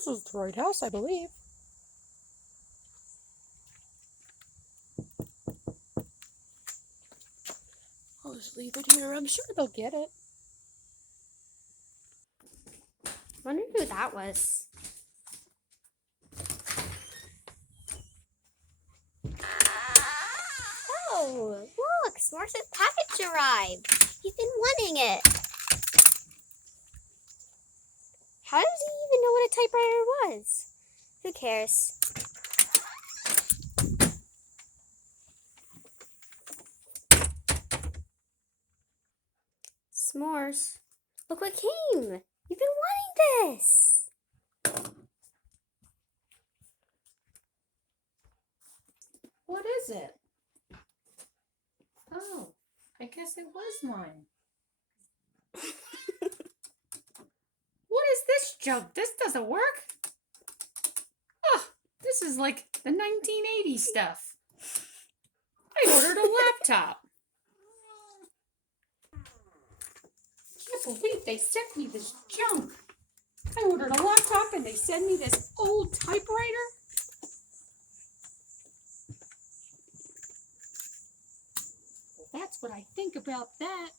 This is the right house, I believe. I'll just leave it here. I'm sure they'll get it. Wonder who that was. Oh, look, S'mores' package arrived. He's been wanting it. How does he even know what a typewriter was? Who cares? S'mores, look what came. You've been wanting this. What is it? Oh, I guess it was mine. What is this junk? This doesn't work. Oh, this is like the 1980s stuff. I ordered a laptop. Can't believe they sent me this junk. I ordered a laptop and they sent me this old typewriter. Well, that's what I think about that.